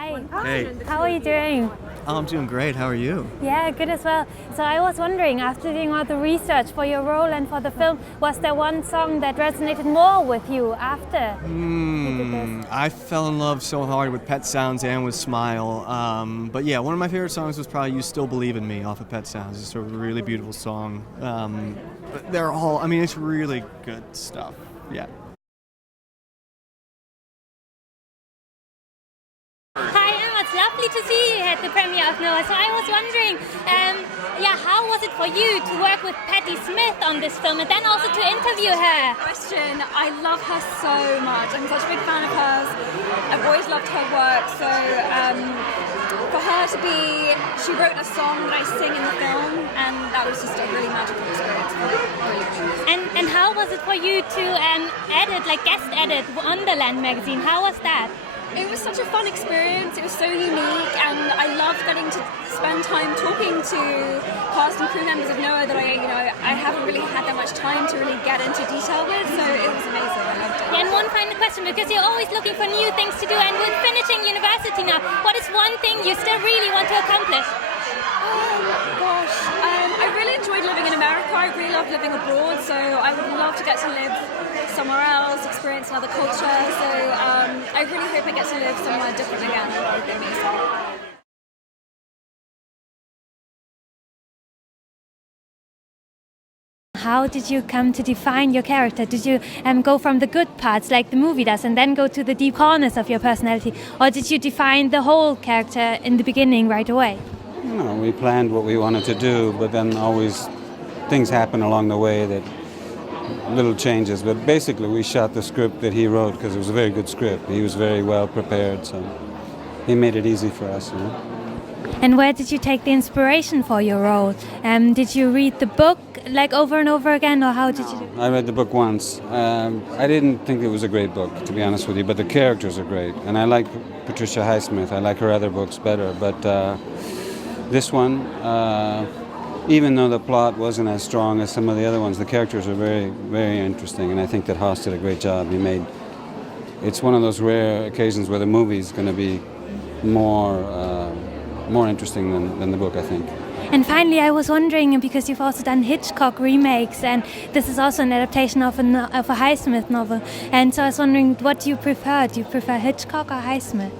Hi. Hey. How are you doing? Oh, I'm doing great. How are you? Yeah, good as well. So I was wondering, after doing all the research for your role and for the film, was there one song that resonated more with you after you did this? I fell in love so hard with Pet Sounds and with Smile. But yeah, one of my favorite songs was probably You Still Believe in Me off of Pet Sounds. It's a really beautiful song. But they're all, I mean, it's really good stuff. Yeah. Hi, Emma. It's lovely to see you at the premiere of Nora. So I was wondering, how was it for you to work with Patti Smith on this film and then also to interview her? Question. I love her so much. I'm such a big fan of hers. I've always loved her work. So for her to be, she wrote a song that I sing in the film, and that was just a really magical experience for me. And how was it for you to guest edit Wonderland magazine? How was that? It was such a fun experience. It was so unique, and I loved getting to spend time talking to cast and crew members of Noah that I haven't really had that much time to really get into detail with. So it was amazing. I loved it. Yeah, and one final question, because you're always looking for new things to do, and with finishing university now, what is one thing you still really want to accomplish? I really enjoyed living in America. I really love living abroad, so I would love to get to live somewhere else, experience another culture. So I really hope I get to live somewhere different again. That would be amazing. How did you come to define your character? Did you go from the good parts like the movie does and then go to the deep corners of your personality? Or did you define the whole character in the beginning right away? No, we planned what we wanted to do, but then always things happen along the way that little changes. But basically we shot the script that he wrote because it was a very good script. He was very well prepared, so he made it easy for us. And where did you take the inspiration for your role? Did you read the book like over and over again, or how did you do it? I read the book once. I didn't think it was a great book, to be honest with you, but the characters are great. And I like Patricia Highsmith. I like her other books better. But this one, even though the plot wasn't as strong as some of the other ones, the characters are very, very interesting. And I think that Haas did a great job. It's one of those rare occasions where the movie's going to be more interesting than the book, I think. And finally, I was wondering, because you've also done Hitchcock remakes, and this is also an adaptation of a Highsmith novel. And so I was wondering, what do you prefer? Do you prefer Hitchcock or Highsmith?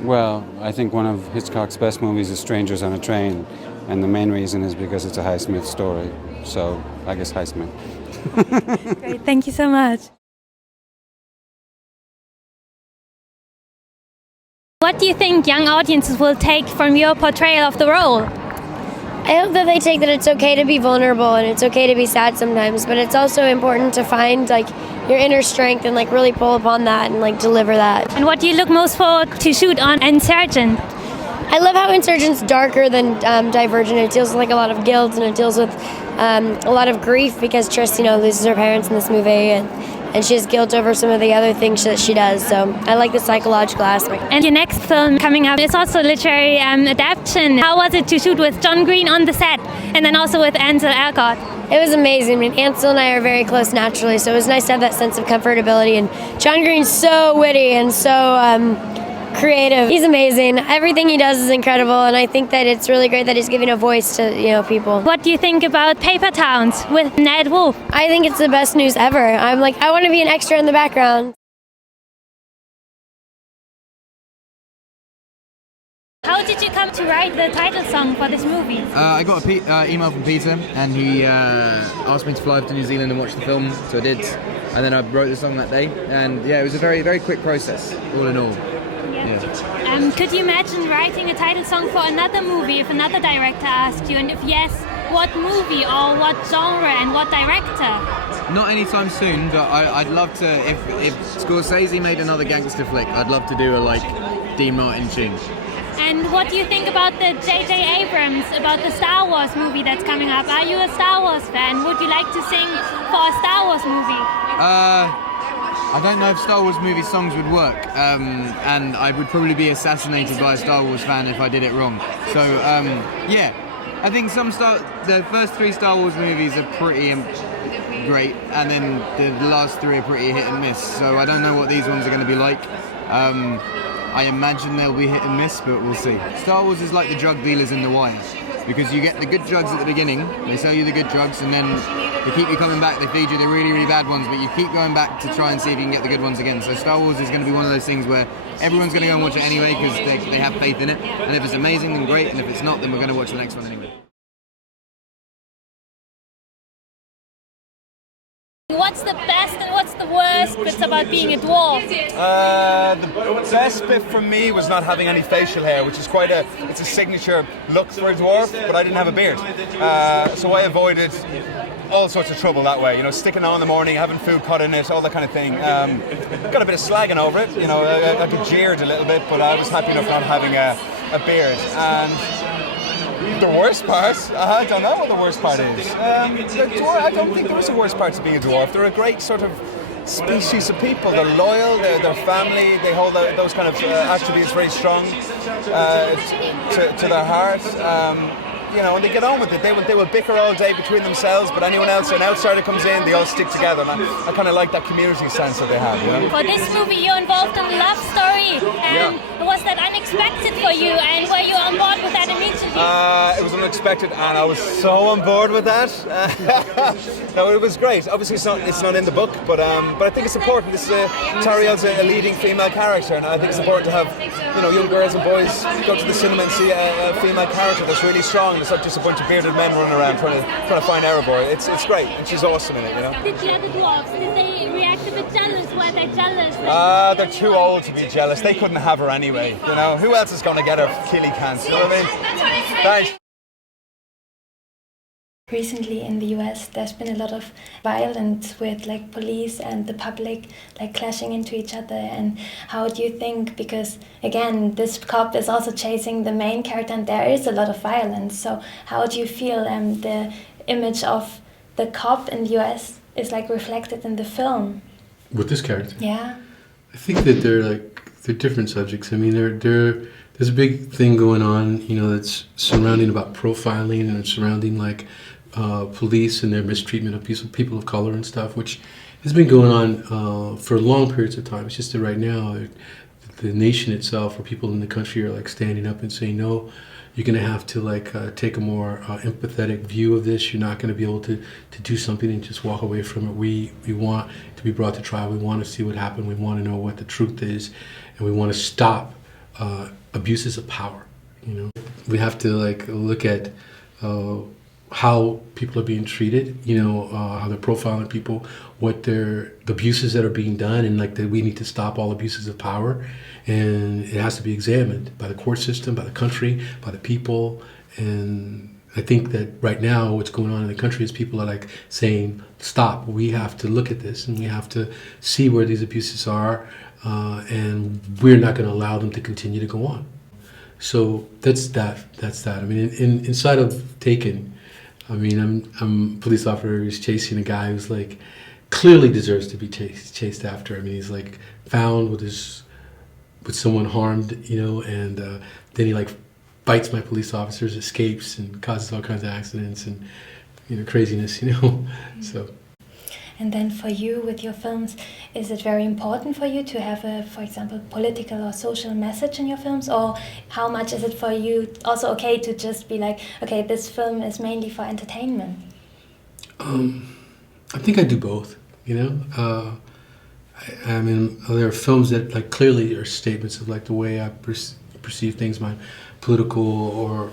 Well, I think one of Hitchcock's best movies is Strangers on a Train, and the main reason is because it's a Highsmith story. So I guess Highsmith. Great, thank you so much. What do you think young audiences will take from your portrayal of the role? I hope that they take that it's okay to be vulnerable and it's okay to be sad sometimes, but it's also important to find your inner strength and really pull upon that and deliver that. And what do you look most forward to shoot on Insurgent? I love how Insurgent's darker than Divergent. It deals with a lot of guilt, and it deals with a lot of grief because Trish, loses her parents in this movie, and she has guilt over some of the other things that she does. So I like the psychological aspect. And your next film coming up is also a literary adaptation. How was it to shoot with John Green on the set and then also with Ansel Elgort? It was amazing. I mean, Ansel and I are very close naturally, so it was nice to have that sense of comfortability. And John Green's so witty and so creative. He's amazing. Everything he does is incredible, and I think that it's really great that he's giving a voice to people. What do you think about Paper Towns with Ned Wolf? I think it's the best news ever. I want to be an extra in the background. How did you come to write the title song for this movie? I got an email from Peter, and he asked me to fly over to New Zealand and watch the film, so I did. And then I wrote the song that day, and yeah, it was a very, very quick process, all in all. Yeah. Could you imagine writing a title song for another movie if another director asked you? And if yes, what movie or what genre and what director? Not anytime soon, but I'd love to, if Scorsese made another gangster flick, I'd love to do a Dean Martin tune. And what do you think about the J.J. Abrams, about the Star Wars movie that's coming up? Are you a Star Wars fan? Would you like to sing for a Star Wars movie? I don't know if Star Wars movie songs would work, and I would probably be assassinated by a Star Wars fan if I did it wrong. So, yeah, I think the first 3 Star Wars movies are pretty great, and then the last 3 are pretty hit and miss. So I don't know what these ones are going to be like. I imagine they'll be hit and miss, but we'll see. Star Wars is like the drug dealers in The Wire, because you get the good drugs at the beginning, they sell you the good drugs, and then they keep you coming back, they feed you the really, really bad ones, but you keep going back to try and see if you can get the good ones again. So Star Wars is going to be one of those things where everyone's going to go and watch it anyway because they have faith in it, and if it's amazing, then great, and if it's not, then we're going to watch the next one anyway. What's the best and what's the worst bits about being a dwarf? The best bit for me was not having any facial hair, which is it's a signature look for a dwarf, but I didn't have a beard. So I avoided all sorts of trouble that way, sticking on in the morning, having food cut in it, all that kind of thing. Got a bit of slagging over it, I got jeered a little bit, but I was happy enough not having a beard. And the worst part? I don't know what the worst part is. I don't think there is a worst part to being a dwarf. They're a great sort of species of people. They're loyal, they're family, they hold those kind of attributes very strong to their heart. And they get on with it. They will bicker all day between themselves, but anyone else, an outsider comes in, they all stick together. And I kind of like that community sense that they have. For this movie, you're involved in a love story, and was that unexpected for you? And were you on board with that immediately? It was unexpected, and I was so on board with that. No, it was great. Obviously, it's not in the book, but I think it's important. Tariel's a leading female character, and I think it's important to have young girls and boys go to the cinema and see a female character that's really strong. It's not just a bunch of bearded men running around trying to find Erebor. It's great, and she's awesome in it. Did the other dwarves, did they react a bit jealous? Were they jealous? They're too old to be jealous. They couldn't have her anyway. Who else is going to get her? Keely can't. You know what I mean? Thanks. Recently in the US, there's been a lot of violence with police and the public clashing into each other. And how do you think, because again, this cop is also chasing the main character and there is a lot of violence. So how do you feel the image of the cop in the US is reflected in the film? With this character? Yeah. I think that they're different subjects. I mean, there's a big thing going on, that's surrounding about profiling and surrounding police and their mistreatment of people of color and stuff, which has been going on for long periods of time. It's just that right now, the nation itself, or people in the country, are standing up and saying, no, you're going to have to take a more empathetic view of this. You're not going to be able to do something and just walk away from it. We want to be brought to trial. We want to see what happened. We want to know what the truth is, and we want to stop abuses of power. We have to look at how people are being treated, how they're profiling people, the abuses that are being done, and that we need to stop all abuses of power. And it has to be examined by the court system, by the country, by the people. And I think that right now what's going on in the country is people are saying, stop, we have to look at this and we have to see where these abuses are, and we're not going to allow them to continue to go on. So that's that. I mean, inside of Taken, I mean, I'm a police officer who's chasing a guy who's clearly deserves to be chased after. I mean, he's found with someone harmed, and then he bites my police officers, escapes, and causes all kinds of accidents and craziness, So. And then for you, with your films, is it very important for you to have for example, political or social message in your films? Or how much is it for you also okay to just be okay, this film is mainly for entertainment? I think I do both, I mean, there are films that clearly are statements of the way I perceive things, my political or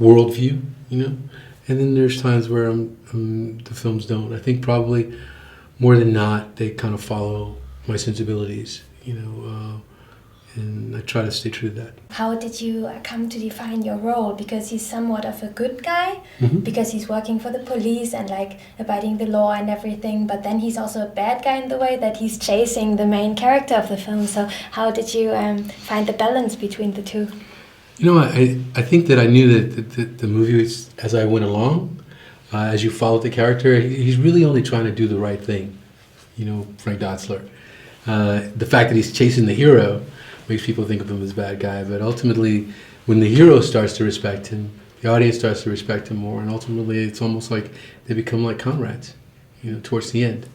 worldview, And then there's times where the films don't. I think probably more than not, they kind of follow my sensibilities, and I try to stay true to that. How did you come to define your role? Because he's somewhat of a good guy, because he's working for the police and abiding the law and everything, but then he's also a bad guy in the way that he's chasing the main character of the film. So how did you find the balance between the two? I think that I knew that the movie was, as I went along, as you followed the character, he's really only trying to do the right thing, Frank Dotzler. The fact that he's chasing the hero makes people think of him as a bad guy, but ultimately, when the hero starts to respect him, the audience starts to respect him more, and ultimately it's almost like they become like comrades, towards the end.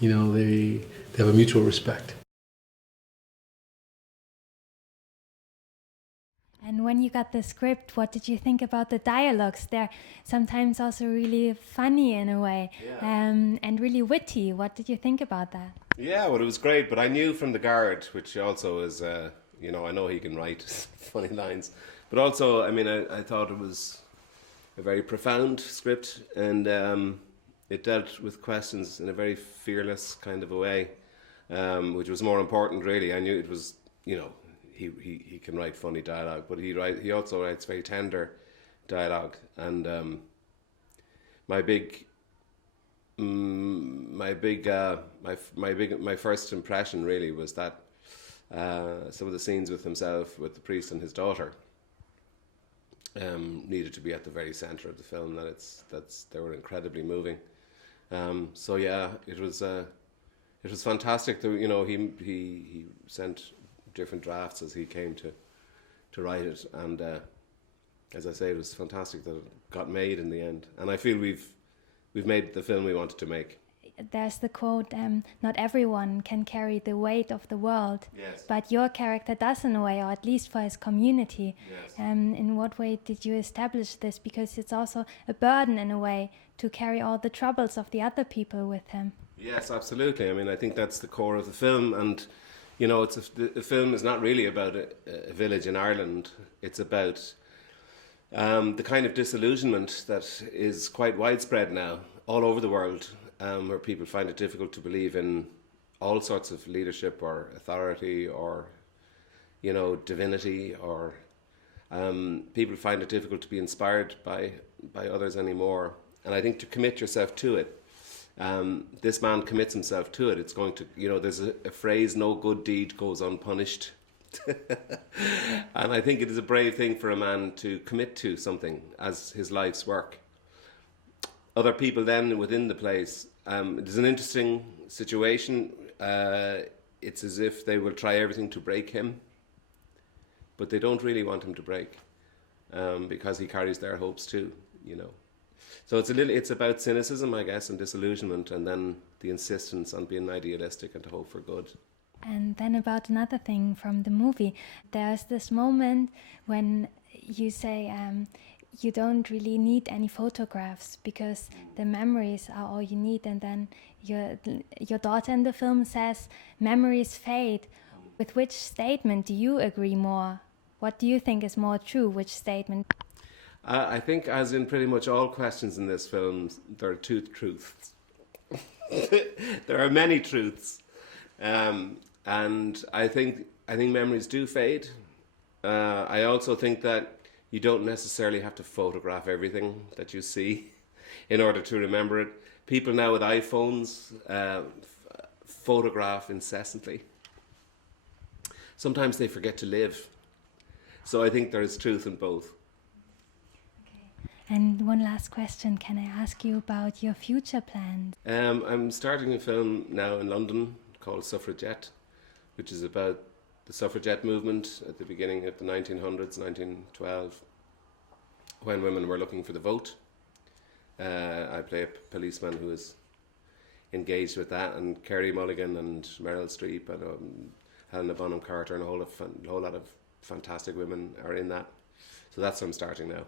They have a mutual respect. And when you got the script, what did you think about the dialogues? They're sometimes also really funny in a way, and really witty. What did you think about that? Yeah, well, it was great, but I knew from the guard, which also is, you know, I know he can write funny lines, but also, I mean, I thought it was a very profound script, and it dealt with questions in a very fearless kind of a way, which was more important, really. I knew it was, you know, he can write funny dialogue, but he also writes very tender dialogue, and my first impression really was that some of the scenes with himself, with the priest and his daughter, needed to be at the very center of the film. They were incredibly moving. So yeah, it was fantastic. You know, he sent different drafts as he came to write it, and as I say, it was fantastic that it got made in the end. And I feel we've made the film we wanted to make. There's the quote, not everyone can carry the weight of the world, yes, but your character does in a way, or at least for his community. Yes. In what way did you establish this? Because it's also a burden in a way to carry all the troubles of the other people with him. Yes, absolutely. I mean, I think that's the core of the film, and you know, the film is not really about a village in Ireland. It's about the kind of disillusionment that is quite widespread now all over the world, where people find it difficult to believe in all sorts of leadership or authority or, you know, divinity, or people find it difficult to be inspired by others anymore. And I think to commit yourself to it, this man commits himself to it. It's going to, you know, there's a phrase, no good deed goes unpunished. And I think it is a brave thing for a man to commit to something as his life's work. Other people then within the place, there's an interesting situation. It's as if they will try everything to break him, but they don't really want him to break, because he carries their hopes too, you know. So it's about cynicism, I guess, and disillusionment, and then the insistence on being idealistic and to hope for good. And then about another thing from the movie, there's this moment when you say you don't really need any photographs because the memories are all you need, and then your daughter in the film says memories fade. With which statement do you agree more? What do you think is more true? Which statement? I think, as in pretty much all questions in this film, there are two truths. There are many truths, and I think memories do fade. I also think that you don't necessarily have to photograph everything that you see in order to remember it. People now with iPhones photograph incessantly. Sometimes they forget to live. So I think there is truth in both. And one last question, can I ask you about your future plans? I'm starting a film now in London called Suffragette, which is about the suffragette movement at the beginning of the 1900s, 1912, when women were looking for the vote. I play a policeman who is engaged with that, and Kerry Mulligan and Meryl Streep and Helena Bonham Carter and a whole lot of fantastic women are in that. So that's what I'm starting now.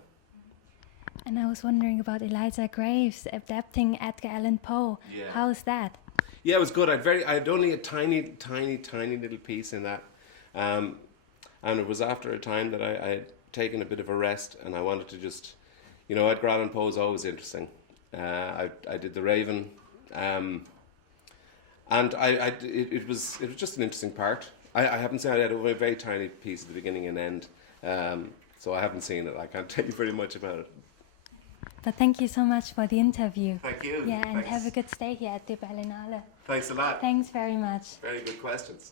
And I was wondering about Eliza Graves adapting Edgar Allan Poe. Yeah. How's that? Yeah, it was good. I'd only a tiny little piece in that, and it was after a time that I had taken a bit of a rest, and I wanted to just, you know, Edgar Allan Poe is always interesting. I did The Raven, and it was just an interesting part. I haven't seen it. I had a very tiny piece at the beginning and end, so I haven't seen it. I can't tell you very much about it. But thank you so much for the interview. Thank you. Yeah, and Thanks. have a good stay here at the Berlinale. Thanks a lot. Thanks very much. Very good questions.